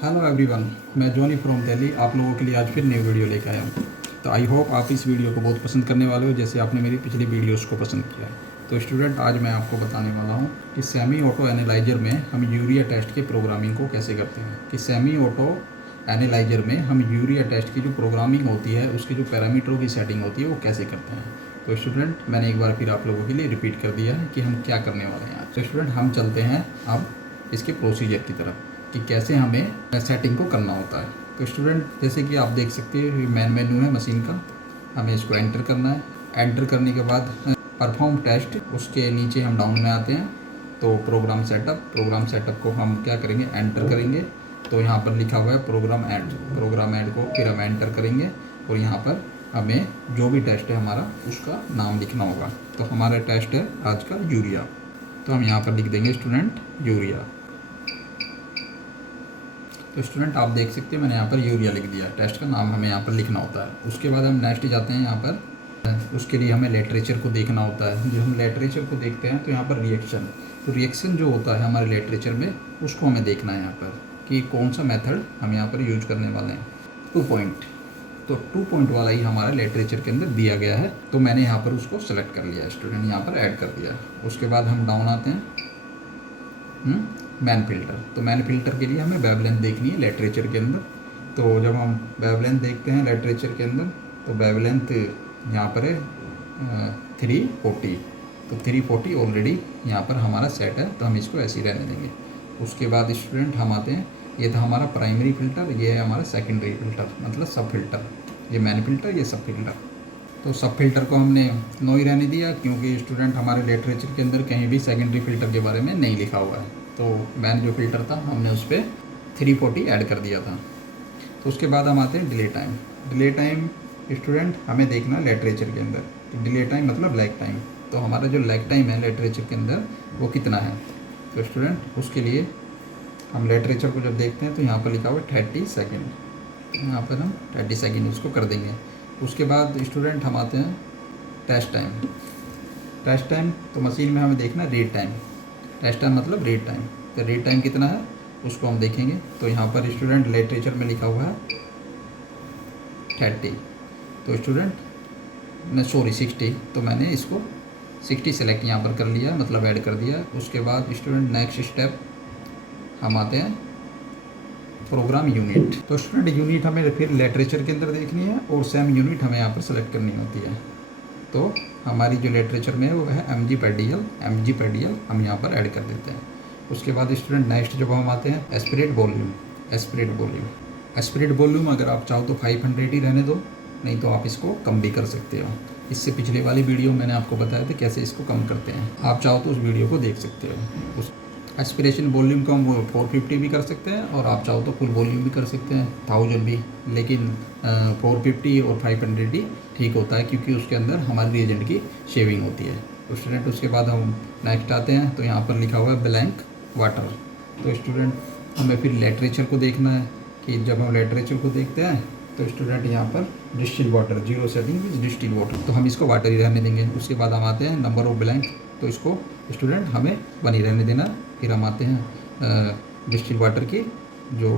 Hello everyone, मैं Johnny from Delhi आप लोगों के लिए आज फिर न्यू वीडियो लेकर आया हूँ। तो आई होप आप इस वीडियो को बहुत पसंद करने वाले हो, जैसे आपने मेरी पिछली वीडियोस को पसंद किया है। तो स्टूडेंट, आज मैं आपको बताने वाला हूँ कि सेमी ऑटो एनालाइजर में हम यूरिया टेस्ट की प्रोग्रामिंग को कैसे करते हैं। कि सेमी ऑटो एनालाइजर में हम यूरिया टेस्ट की जो प्रोग्रामिंग होती है, उसकी जो पैरामीटरों की सेटिंग होती है, वो कैसे करते हैं। तो स्टूडेंट, मैंने एक बार फिर आप लोगों के लिए रिपीट कर दिया है कि हम क्या करने वाले हैं। तो स्टूडेंट, हम चलते हैं अब इसके प्रोसीजर की तरफ कि कैसे हमें सेटिंग को करना होता है। तो स्टूडेंट, जैसे कि आप देख सकते हैं, मेन मेन्यू है मशीन का, हमें इसको एंटर करना है। एंटर करने के बाद परफॉर्म टेस्ट, उसके नीचे हम डाउन में आते हैं तो प्रोग्राम सेटअप को हम क्या करेंगे, एंटर करेंगे। तो यहाँ पर लिखा हुआ है प्रोग्राम ऐड को फिर हम एंटर करेंगे और यहाँ पर हमें जो भी टेस्ट है हमारा, उसका नाम लिखना होगा। तो हमारा टेस्ट है आज का यूरिया, तो हम यहाँ पर लिख देंगे स्टूडेंट यूरिया। तो स्टूडेंट, आप देख सकते हैं मैंने यहाँ पर यूरिया लिख दिया। टेस्ट का नाम हमें यहाँ पर लिखना होता है। उसके बाद हम नेक्स्ट जाते हैं। यहाँ पर उसके लिए हमें लिटरेचर को देखना होता है। जब हम लिटरेचर को देखते हैं तो यहाँ पर रिएक्शन, तो रिएक्शन जो होता है हमारे लिटरेचर में, उसको हमें देखना है यहाँ पर कि कौन सा मेथड हम यहाँ पर यूज करने वाले हैं। 2 पॉइंट, तो 2 पॉइंट वाला ही हमारा लिटरेचर के अंदर दिया गया है, तो मैंने यहाँ पर उसको सेलेक्ट कर लिया स्टूडेंट, यहाँ पर ऐड कर दिया। उसके बाद हम डाउन आते हैं मैन फिल्टर। तो मैन फिल्टर के लिए हमें वेवलेंथ देखनी है लिटरेचर के अंदर। तो जब हम वेवलेंथ देखते हैं लिटरेचर के अंदर, तो वेवलेंथ यहाँ पर है 340। तो 340 ऑलरेडी यहाँ पर हमारा सेट है, तो हम इसको ऐसे ही रहने देंगे। उसके बाद स्टूडेंट हम आते हैं, ये था हमारा प्राइमरी फिल्टर, ये है हमारा सेकेंडरी फिल्टर, मतलब सब फिल्टर। ये मैन फिल्टर, ये सब फिल्टर। तो सब फिल्टर को हमने नो ही रहने दिया, क्योंकि स्टूडेंट हमारे लिटरेचर के अंदर कहीं भी सेकेंडरी फिल्टर के बारे में नहीं लिखा हुआ है। तो मैन जो फिल्टर था, हमने उस पर 340 ऐड कर दिया था। तो उसके बाद हम आते हैं delay time. Delay time student हमें देखना है लिटरेचर के अंदर, तो डिले टाइम मतलब लैग टाइम। तो हमारा जो लैग टाइम है लिटरेचर के अंदर, वो कितना है। तो स्टूडेंट, उसके लिए हम लिटरेचर को जब देखते हैं तो यहाँ पर लिखा हुआ है 30 सेकेंड। यहाँ पर हम 30 सेकेंड उसको कर देंगे। उसके बाद स्टूडेंट हम आते हैं टेस्ट टाइम। टेस्ट टाइम, तो मशीन में हमें देखना है रीड टाइम। टेस्ट टाइम मतलब रीड टाइम, तो रीड टाइम कितना है उसको हम देखेंगे। तो यहाँ पर स्टूडेंट लिटरेचर में लिखा हुआ है 30। तो स्टूडेंट 60, तो मैंने इसको 60 सेलेक्ट यहाँ पर कर लिया, मतलब ऐड कर दिया। उसके बाद स्टूडेंट नेक्स्ट स्टेप हम आते हैं प्रोग्राम यूनिट। तो स्टूडेंट यूनिट हमें फिर लिटरेचर के अंदर देखनी है और सेम यूनिट हमें यहाँ पर सेलेक्ट करनी होती है। तो हमारी जो लिटरेचर में है वो है mg per dl, हम यहाँ पर ऐड कर देते हैं। उसके बाद स्टूडेंट नेक्स्ट जब हम आते हैं एस्पिरेट वॉल्यूम अगर आप चाहो तो 500 ही रहने दो, नहीं तो आप इसको कम भी कर सकते हो। इससे पिछले वाली वीडियो मैंने आपको बताया था कैसे इसको कम करते हैं, आप चाहो तो उस वीडियो को देख सकते हो। उस एस्पिरेशन वॉल्यूम को हम 450 भी कर सकते हैं, और आप चाहो तो फुल वॉल्यूम भी कर सकते हैं 1000 भी, लेकिन 450 और 500 ही ठीक होता है, क्योंकि उसके अंदर हमारी रिएजेंट की शेविंग होती है। तो स्टूडेंट, उसके बाद हम नेक्स्ट आते हैं, तो यहाँ पर लिखा हुआ है ब्लैंक वाटर। तो स्टूडेंट, हमें फिर लिटरेचर को देखना है कि जब हम लिटरेचर को देखते हैं तो स्टूडेंट यहाँ पर distil water, 0 setting is distil water, तो हम इसको वाटर ही रहने देंगे। उसके बाद हम आते हैं नंबर ऑफ ब्लैंक, तो इसको स्टूडेंट हमें 1 ही रहने देना। फिर हम आते हैं डिस्टिल वाटर की जो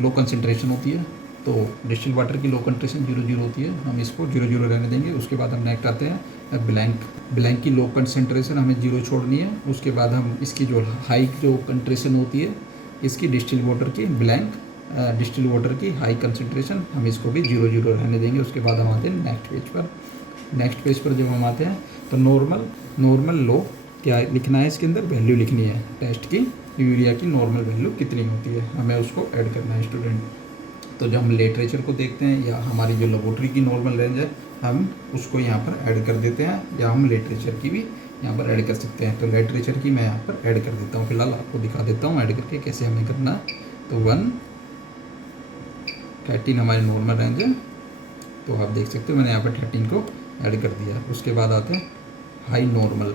लो कंसनट्रेशन होती है, तो डिस्टिल वाटर की लो कंसनट्रेशन 0 होती है, हम इसको 0 रहने देंगे। उसके बाद हम नेक्स्ट आते हैं ब्लैंक की लो कंसनट्रेशन हमें 0 छोड़नी है। उसके बाद हम इसकी जो हाई जो कंसनट्रेशन होती है इसकी डिस्टिल वाटर की हाई कंसनट्रेशन, हम इसको भी 0 रहने देंगे। उसके बाद हम आते हैं नेक्स्ट पेज पर जब हम आते हैं तो नॉर्मल लो क्या लिखना है, इसके अंदर वैल्यू लिखनी है टेस्ट की, यूरिया की नॉर्मल वैल्यू कितनी होती है, हमें उसको ऐड करना है स्टूडेंट। तो जब हम लिटरेचर को देखते हैं या हमारी जो लेबोरेटरी की नॉर्मल रेंज है, हम उसको यहाँ पर ऐड कर देते हैं, या हम लिटरेचर की भी यहाँ पर ऐड कर सकते हैं। तो लिटरेचर की मैं यहाँ पर ऐड कर देता हूँ, फिलहाल आपको दिखा देता हूँ ऐड करके कैसे हमें करना है। तो 113 हमारी नॉर्मल रेंज है, तो आप देख सकते हो मैंने यहाँ पर 13 को ऐड कर दिया। उसके बाद आते हैं हाई नॉर्मल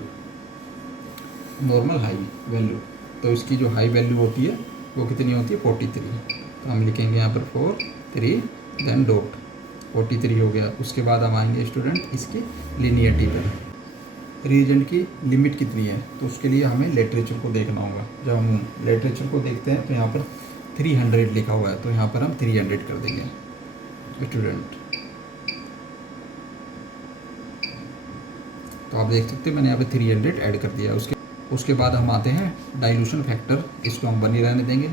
हाई वैल्यू। तो इसकी जो हाई वैल्यू होती है वो कितनी होती है, 43। तो हम लिखेंगे यहाँ पर 43 देन डॉट 43 हो गया। उसके बाद हम आएंगे स्टूडेंट इसकी लीनियरिटी पर, रीजेंट की लिमिट कितनी है, तो उसके लिए हमें लिटरेचर को देखना होगा। जब हम लिटरेचर को देखते हैं तो यहाँ पर 300 लिखा हुआ है, तो यहाँ पर हम 300 कर देंगे स्टूडेंट। तो आप देख सकते हैं मैंने यहाँ पे 300 ऐड कर दिया। उसके बाद हम आते हैं डाइल्यूशन फैक्टर, इसको हम 1 ही रहने देंगे।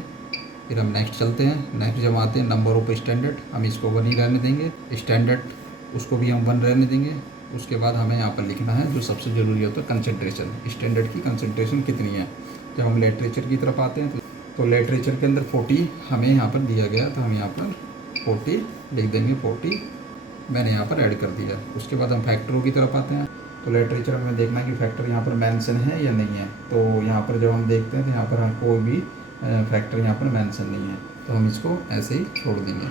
फिर हम नेक्स्ट चलते हैं। नेक्स्ट जब आते हैं नंबर ऑफ स्टैंडर्ड, हम इसको 1 ही रहने देंगे। स्टैंडर्ड उसको भी हम 1 रहने देंगे। उसके बाद हमें यहाँ पर लिखना है जो सबसे ज़रूरी होता है कंसंट्रेशन, स्टैंडर्ड की कंसंट्रेशन कितनी है। जब हम लिटरेचर की तरफ आते हैं तो लिटरेचर के अंदर 40 हमें यहाँ पर दिया गया, तो हम यहाँ पर 40 लिख देंगे। 40 मैंने यहाँ पर ऐड कर दिया। उसके बाद हम फैक्टरों की तरफ आते हैं। तो लिटरेचर में देखना कि फैक्टर यहाँ पर मेंशन है या नहीं है। तो यहाँ पर जब हम देखते हैं तो यहाँ पर कोई भी फैक्टर यहाँ पर मेंशन नहीं है, तो हम इसको ऐसे ही छोड़ देंगे।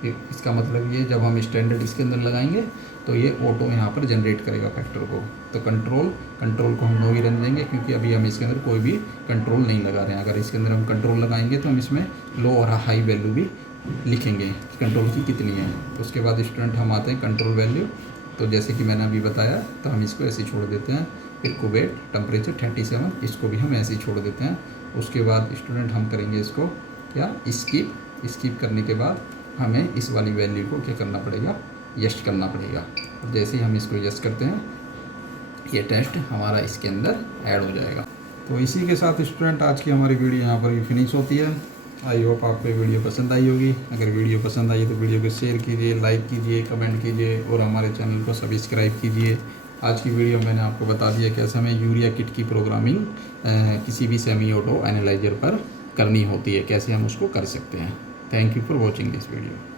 फिर इसका मतलब ये जब हम स्टैंडर्ड इसके अंदर लगाएंगे तो ये ऑटो यहाँ पर जनरेट करेगा फैक्टर को। तो कंट्रोल को हम 9 ही रहने देंगे, क्योंकि अभी हम इसके अंदर कोई भी कंट्रोल नहीं लगा रहे हैं। अगर इसके अंदर हम कंट्रोल लगाएंगे तो हम इसमें लो और हाई वैल्यू भी लिखेंगे कंट्रोल की कितनी है। तो उसके बाद स्टूडेंट हम आते हैं कंट्रोल वैल्यू। तो जैसे कि मैंने अभी बताया, तो हम इसको ऐसे ही छोड़ देते हैं। फिर कुवेट टेम्परेचर 37, इसको भी हम ऐसे ही छोड़ देते हैं। उसके बाद स्टूडेंट हम करेंगे इसको क्या स्किप करने के बाद हमें इस वाली वैल्यू को क्या करना पड़ेगा, यस करना पड़ेगा। जैसे ही हम इसको यस करते हैं ये टेस्ट हमारा इसके अंदर ऐड हो जाएगा। तो इसी के साथ स्टूडेंट आज की हमारी वीडियो यहाँ पर फिनिश होती है। आई होप आपको वीडियो पसंद आई होगी। अगर वीडियो पसंद आई तो वीडियो को शेयर कीजिए, लाइक कीजिए, कमेंट कीजिए और हमारे चैनल को सब्सक्राइब कीजिए। आज की वीडियो मैंने आपको बता दिया कैसे हमें यूरिया किट की प्रोग्रामिंग किसी भी सेमी ऑटो एनालाइजर पर करनी होती है, कैसे हम उसको कर सकते हैं। Thank you for watching this video.